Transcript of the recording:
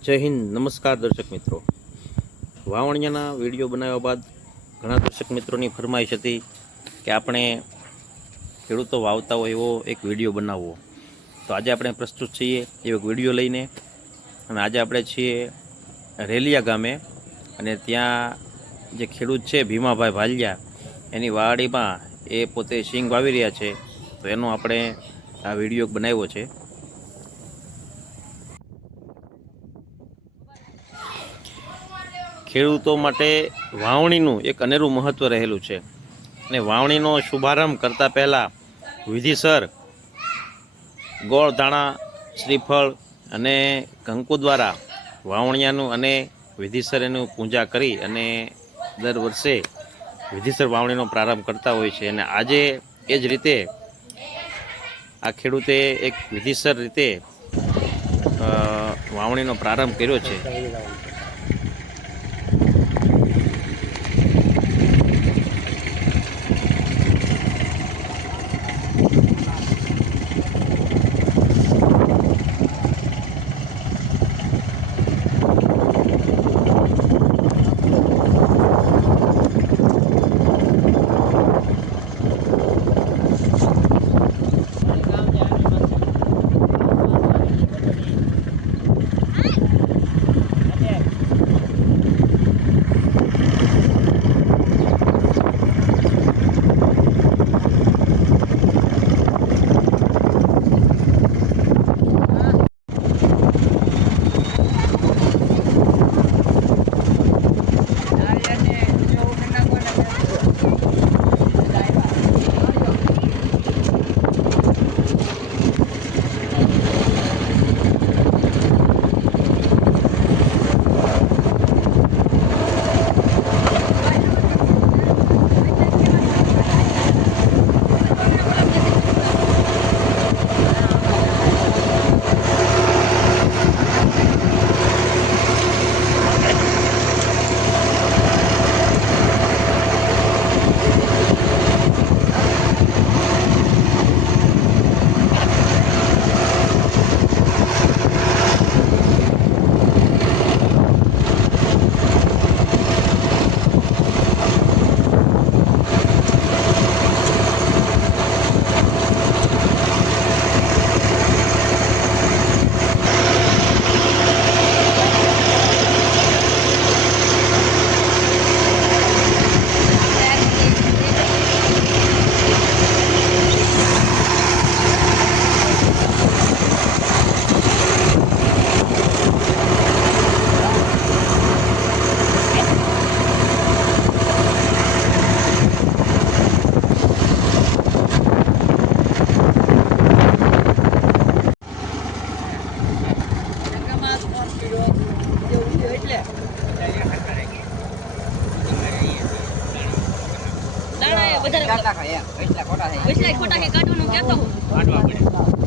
જય હિન્દ, નમસ્કાર દર્શક મિત્રો। વાવણિયાના વિડીયો બનાવ્યા બાદ ઘણા દર્શક મિત્રોની ફરમાઈશ હતી કે આપણે ખેડૂતો વાવતા હોય એવો એક વિડીયો બનાવવો। તો આજે આપણે પ્રસ્તુત છીએ એવો એક વિડીયો લઈને, અને આજે આપણે છીએ રેલિયા ગામે, અને ત્યાં જે ખેડૂત છે ભીમાભાઈ ભાલિયા, એની વાડીમાં એ પોતે સિંગ વાવી રહ્યા છે। તો એનો આપણે આ વિડીયો બનાવ્યો છે। ખેડૂતો માટે વાવણીનું એક અનેરું મહત્ત્વ રહેલું છે, અને વાવણીનો શુભારંભ કરતાં પહેલાં વિધિસર ગોળ, ધાણા, શ્રીફળ અને કંકુ દ્વારા વાવણિયાનું અને વિધિસર એનું પૂજા કરી અને દર વર્ષે વિધિસર વાવણીનો પ્રારંભ કરતા હોય છે। અને આજે એ જ રીતે આ ખેડૂતે એક વિધિસર રીતે વાવણીનો પ્રારંભ કર્યો છે। દાણા વધારે ખોટા છે, ખોટા છે કાઢવાનું કહેતો હું કાઢવા પડે।